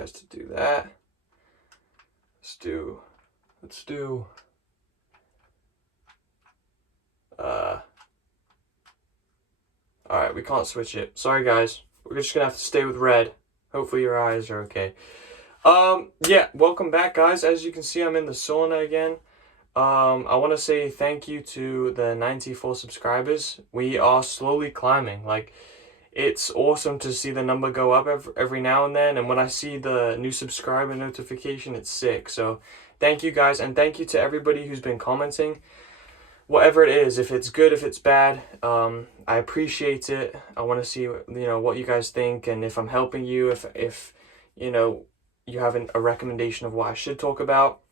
Guys, to do that, let's do alright, we can't switch it. Sorry guys, we're just gonna have to stay with red. Hopefully your eyes are okay. Yeah, welcome back guys. As you can see, I'm in the sauna again. I want to say thank you to the 94 subscribers. We are slowly climbing. Like, it's awesome to see the number go up every now and then, and when I see the new subscriber notification, it's sick. So thank you guys, and thank you to everybody who's been commenting. Whatever it is, if it's good, if it's bad, I appreciate it. I want to see, what you guys think, and if I'm helping you, if you have a recommendation of what I should talk about.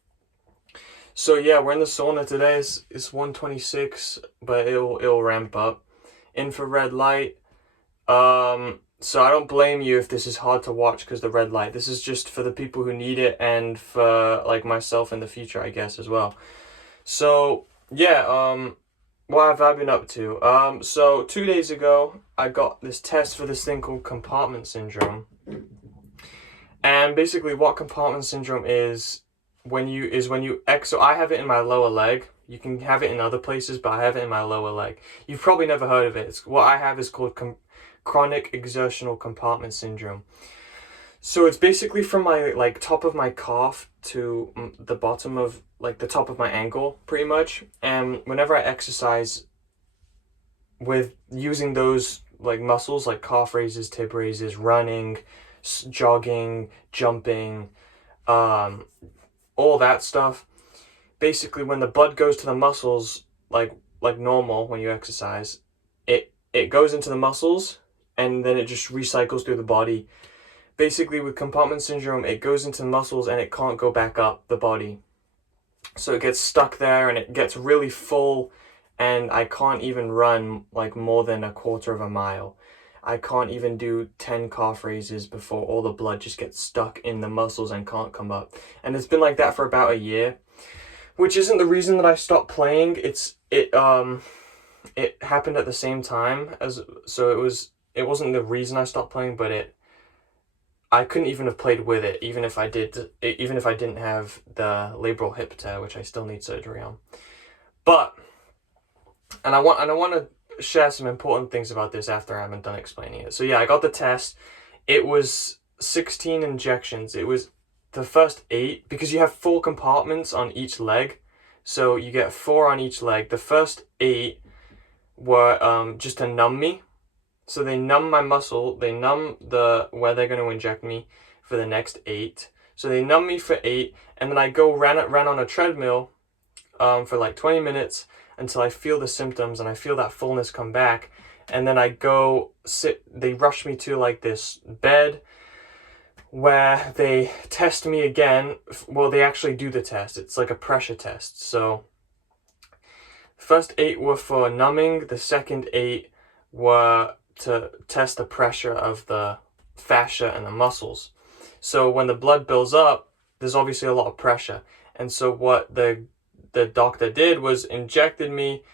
So yeah, we're in the sauna today. It's 1:26, but it'll ramp up. Infrared light. So I don't blame you if this is hard to watch because the red light. This is just for the people who need it, and for like myself in the future, I guess, as well. So yeah, what have I been up to? So 2 days ago, I got this test for this thing called compartment syndrome. And basically what compartment syndrome is so I have it in my lower leg. You can have it in other places, but I have it in my lower leg. You've probably never heard of it. What I have is called chronic exertional compartment syndrome. So it's basically from my top of my calf to the bottom of the top of my ankle, pretty much. And whenever I exercise with using those muscles, like calf raises, tib raises, running, jogging, jumping, all that stuff, basically when the blood goes to the muscles like normal when you exercise, it goes into the muscles and then it just recycles through the body. Basically with compartment syndrome, it goes into the muscles and it can't go back up the body. So it gets stuck there and it gets really full, and I can't even run more than a quarter of a mile. I can't even do 10 calf raises before all the blood just gets stuck in the muscles and can't come up. And it's been like that for about a year, which isn't the reason that I stopped playing. It happened at the same time it wasn't the reason I stopped playing, but I couldn't even have played with it even if I didn't have the labral hip tear, which I still need surgery on. And I want to share some important things about this after I'm done explaining it. So yeah, I got the test. It was 16 injections. It was the first 8, because you have 4 compartments on each leg. So you get 4 on each leg. The first 8 were just to numb me. So they numb my muscle. They numb where they're going to inject me for the next 8. So they numb me for 8, and then I ran on a treadmill for 20 minutes until I feel the symptoms and I feel that fullness come back. And then I go sit, they rush me to this bed where they test me again. Well, they actually do the test. It's like a pressure test. So first 8 were for numbing. The second 8 were to test the pressure of the fascia and the muscles. So when the blood builds up, there's obviously a lot of pressure. And so what the doctor did was injected me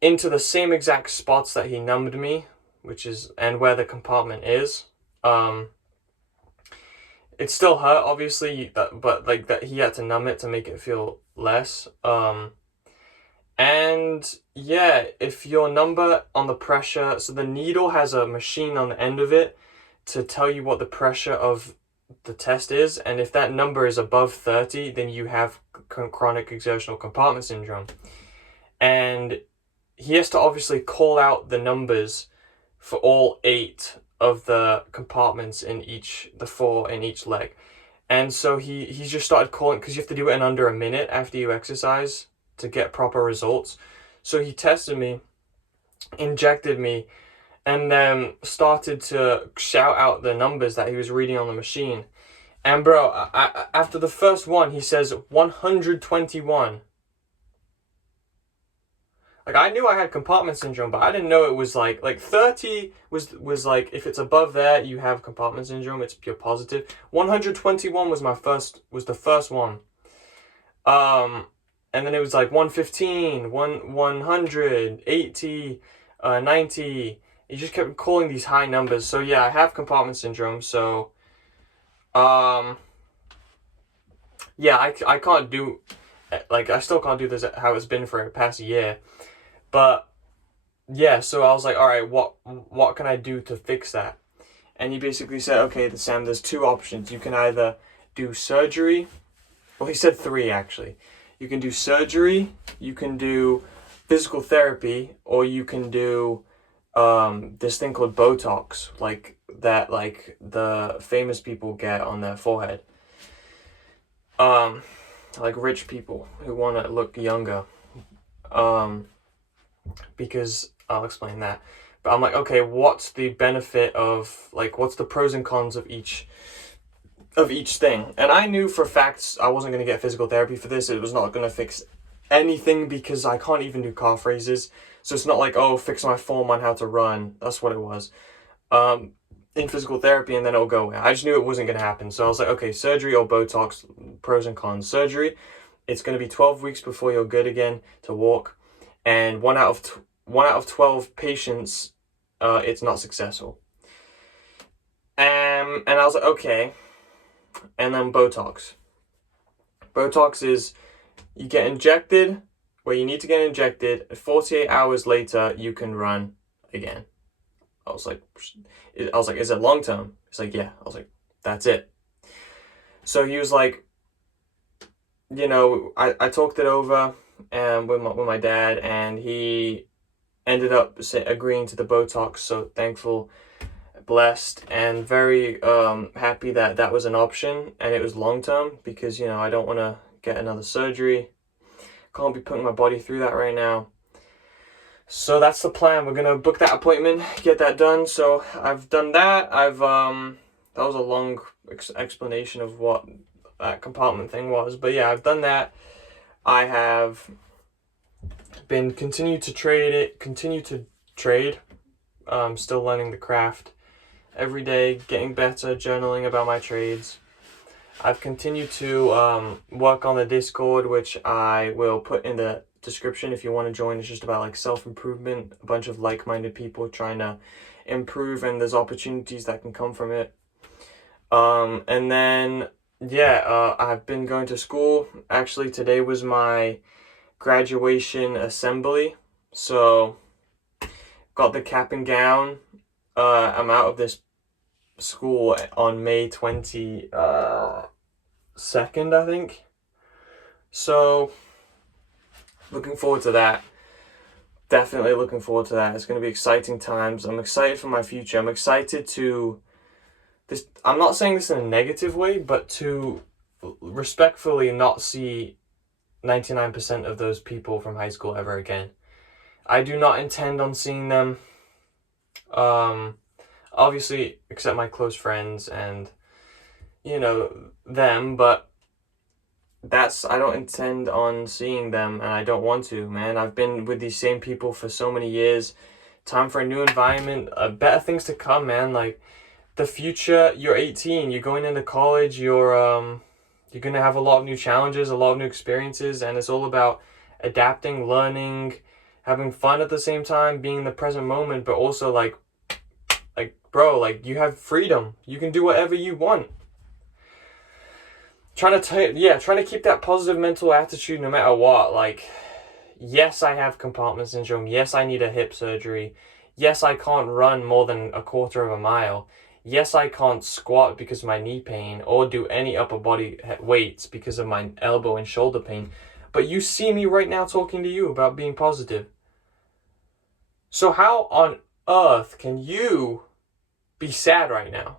into the same exact spots that he numbed me, and where the compartment is. It still hurt, obviously, but that he had to numb it to make it feel less. And yeah, if your number on the pressure, so the needle has a machine on the end of it to tell you what the pressure of the test is, and if that number is above 30, then you have chronic exertional compartment syndrome. And he has to obviously call out the numbers for all 8 of the compartments in the 4 in each leg. And so he just started calling, because you have to do it in under a minute after you exercise to get proper results. So he tested me, injected me, and then started to shout out the numbers that he was reading on the machine. And bro, after the first one, he says 121. I knew I had compartment syndrome, but I didn't know it was like 30 was if it's above there, you have compartment syndrome. You're positive. 121 was the first one. And then it was 115, 100, 80, 90. He just kept calling these high numbers. So yeah, I have compartment syndrome. So Yeah, I can't do, like, I still can't do this how it's been for the past year. But yeah, so I was like, all right, what can I do to fix that? And he basically said, okay, Sam, there's two options. You can either do surgery. Well, he said three actually. You can do surgery, you can do physical therapy, or you can do this thing called Botox, like that, like the famous people get on their forehead. Um, like rich people who want to look younger. Um, because I'll explain that. But I'm like, okay, what's the benefit of, like, what's the pros and cons of each thing? And I knew for facts I wasn't going to get physical therapy for this. It was not going to fix anything because I can't even do calf raises. So it's not like, oh, fix my form on how to run. That's what it was. In physical therapy, and then it'll go away. I just knew it wasn't going to happen. So I was like, okay, surgery or Botox, pros and cons. Surgery, it's going to be 12 weeks before you're good again to walk. And one out of 12 patients, it's not successful. And I was like, okay. And then Botox. Botox is you get injected where you need to get injected. 48 hours later, you can run again. I was like, is it long term? He's like, yeah. I was like, that's it. So he was like, I talked it over with my dad, and he ended up agreeing to the Botox. So thankful, blessed, and very happy that that was an option and it was long term, because I don't want to get another surgery. Can't be putting my body through that right now. So that's the plan. We're gonna book that appointment, get that done. So I've done that. That was a long explanation of what that compartment thing was, but yeah, I've done that. I have been continue to trade. Still learning the craft every day, getting better, journaling about my trades. I've continued to work on the Discord, which I will put in the description if you want to join. It's just about like self-improvement, a bunch of like-minded people trying to improve, and there's opportunities that can come from it. And then I've been going to school. Actually, today was my graduation assembly, so got the cap and gown. I'm out of this school on May 22nd, I think. So looking forward to that. Definitely looking forward to that. It's going to be exciting times. I'm excited for my future. I'm excited to this. I'm not saying this in a negative way, but to respectfully not see 99% of those people from high school ever again. I do not intend on seeing them. Obviously, except my close friends and them, but I don't intend on seeing them, and I don't want to, man. I've been with these same people for so many years. Time for a new environment, better things to come, man. Like the future, you're 18, you're going into college, you're going to have a lot of new challenges, a lot of new experiences, and it's all about adapting, learning, having fun at the same time, being in the present moment, but also like bro, like you have freedom. You can do whatever you want. Trying to keep that positive mental attitude no matter what. Like, yes, I have compartment syndrome. Yes, I need a hip surgery. Yes, I can't run more than a quarter of a mile. Yes, I can't squat because of my knee pain or do any upper body weights because of my elbow and shoulder pain. But you see me right now talking to you about being positive. So how on earth can you be sad right now?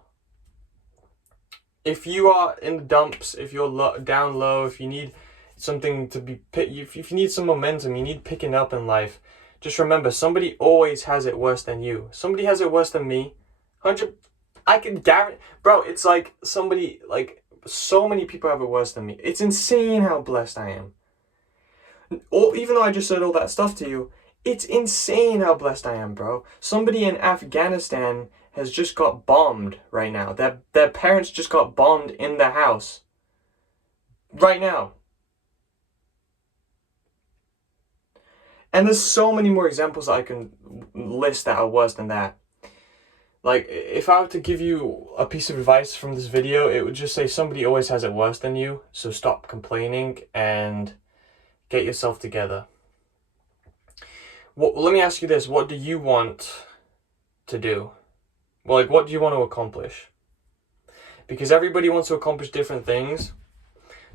If you are in the dumps, if you're down low, if you need something to be if you need some momentum, you need picking up in life, just remember, somebody always has it worse than you. Somebody has it worse than me. I can guarantee, bro, it's like somebody, like so many people have it worse than me. It's insane how blessed I am. Even though I just said all that stuff to you, it's insane how blessed I am, bro. Somebody in Afghanistan has just got bombed right now. Their parents just got bombed in the house. Right now. And there's so many more examples that I can list that are worse than that. Like, if I were to give you a piece of advice from this video, it would just say somebody always has it worse than you, so stop complaining and get yourself together. Let me ask you this, what do you want to do? Well, like, what do you want to accomplish? Because everybody wants to accomplish different things,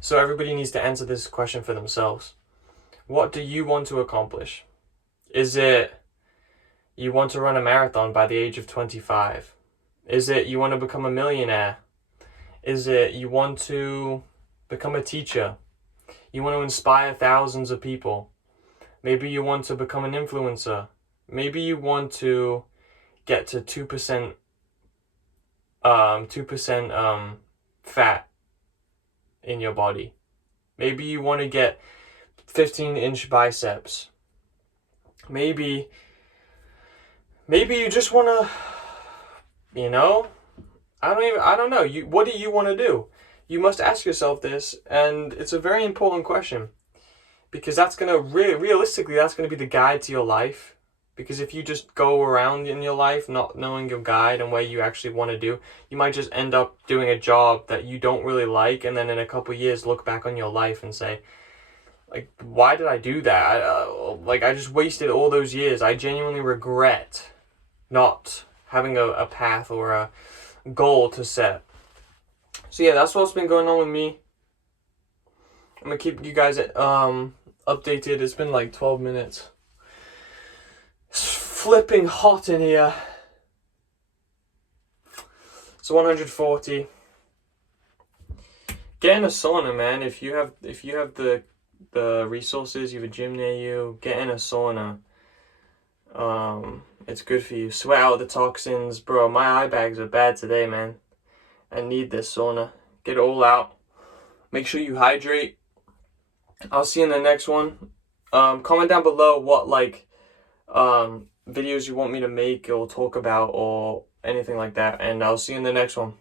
so everybody needs to answer this question for themselves. What do you want to accomplish? Is it you want to run a marathon by the age of 25? Is it you want to become a millionaire? Is it you want to become a teacher? You want to inspire thousands of people? Maybe you want to become an influencer. Maybe you want to get to 2% fat in your body. Maybe you want to get 15-inch biceps. Maybe you just want to, I don't know. What do you want to do? You must ask yourself this, and it's a very important question, because that's going to realistically, that's going to be the guide to your life. Because if you just go around in your life not knowing your guide and where you actually want to do, you might just end up doing a job that you don't really like, and then in a couple of years look back on your life and say, like, why did I do that? I just wasted all those years. I genuinely regret not having a path or a goal to set. So yeah, that's what's been going on with me. I'm gonna keep you guys updated. It's been like 12 minutes. It's flipping hot in here. It's 140. Get in a sauna, man. If you have the resources, you have a gym near you, get in a sauna. It's good for you. Sweat out the toxins. Bro, my eye bags are bad today, man. I need this sauna. Get it all out. Make sure you hydrate. I'll see you in the next one. Comment down below what videos you want me to make or talk about or anything like that, and I'll see you in the next one.